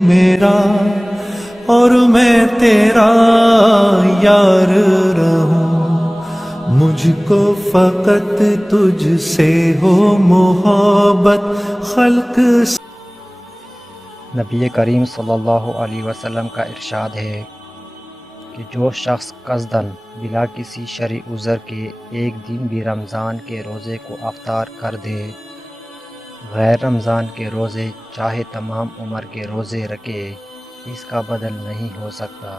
मेरा और मैं तेरा यार रहूं, मुझको फकत तुझसे हो मोहब्बत खल्क से। नबी करीम सल्लल्लाहु अलैहि वसल्लम का इरशाद है कि जो शख्स कस्दन बिला किसी शरई उज़र के एक दिन भी रमज़ान के रोज़े को अफ्तार कर दे, गैर रमज़ान के रोज़े चाहे तमाम उम्र के रोज़े रखे, इसका बदल नहीं हो सकता।